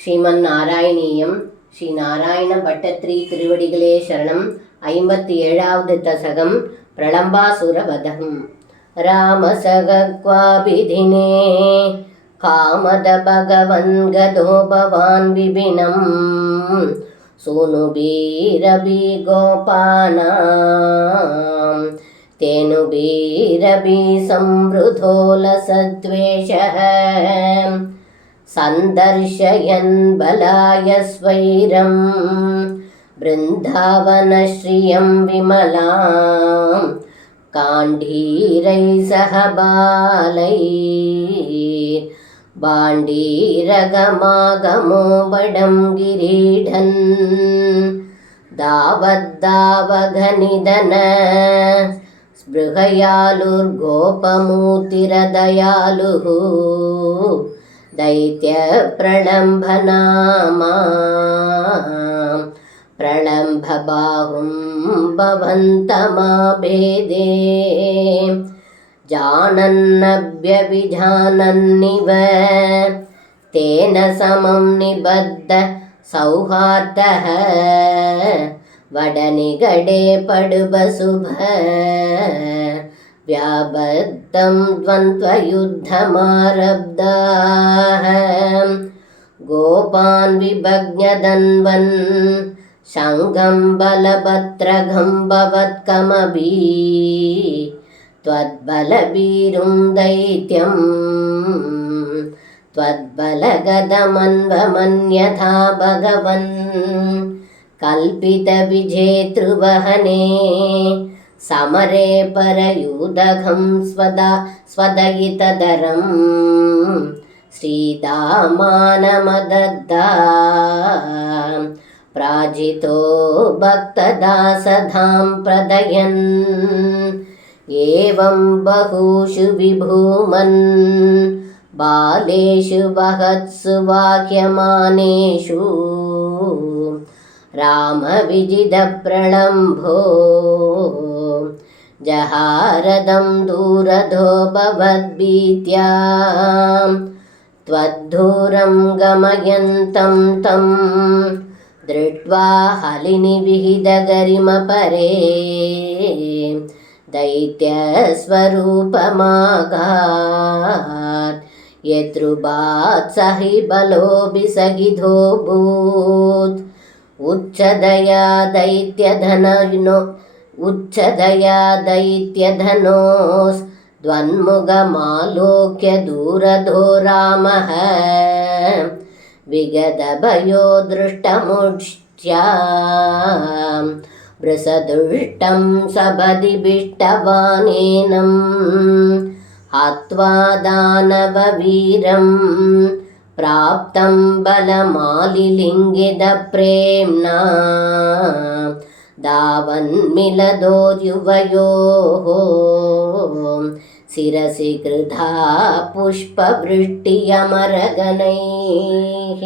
ஸ்ரீமன்னாராயணீயம் ஸ்ரீ நாராயண பட்டத்ரி திருவடிகளே சரணம். 57வது தசகம் பிரளம்பாசுர வதம். ராமசகக்வாபிதினே காமத பகவன் கதோ பவான் விபினம் சூனுபீரபி கோபானாம் तेनुबीरबी संवृधोलसद्वेषः सन्दर्शयन् बलाय स्वैरं बृन्दावनश्रियं विमलां काण्ढीरैः सह बालैः बाण्डीरगमागमो बडं गिरीढन् दावद्दावघनिधन स्पृहयालुर्गोपमूर्तिरदयालुः दैत्यप्रलम्भनामा प्रलम्भबाहुं भवन्तमाभेदे जानन्नभ्यभिजानन्निव तेन समं निबद्ध सौहार्दः वडनिगडे पडुबशुभ व्याबद्धं द्वन्द्वयुद्धमारब्धाः गोपान् विभज्ञदन्वन् शङ्खं बलभद्रघं भवत्कमपि त्वद्बलभीरुं दैत्यं त्वद्बलगदमन्वमन्यथा भगवन् कल्पितविजेतृवहने समरे परयूदघं स्वदयितधरं श्रीदामानमदद्दा प्राजितो भक्तदासधां प्रदयन् एवं बहुषु विभूमन् बालेषु वहत्सु वाक्यमानेषु रामविजितप्रलम्भो जहारदं दूरधो भवद्भीत्या त्वद्धूरं गमयन्तं तं दृष्ट्वा हलिनिविहितगरिमपरे दैत्यस्वरूपमागात् यद्रुभात् सहि बलोऽभिसगिधोऽभूत् उच्चदया दैत्यधनोस्त्वन्मुखमालोक्य दूरधो रामः विगतभयो दृष्टमुष्ट्या वृषदुष्टं सपदिभिष्टवानेनं हत्वा दानववीरं प्राप्तं बलमालिलिङ्गितप्रेम्णा धावन्मिलदोर्युवयोः शिरसि कृधा पुष्पवृष्टियमरगणैः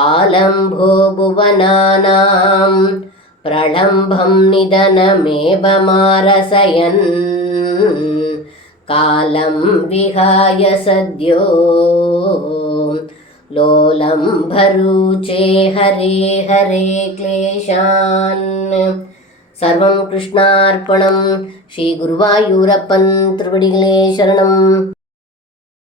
आलम्भो भुवनानां प्रलम्भं निधनमेव मारसयन् कालं विहाय सद्यो लोलं भरूचे हरे हरे क्लेशान्. सर्वं कृष्णार्पणं. श्री गुरुवायूरप्पन् तिरुवडिगळे शरणम्.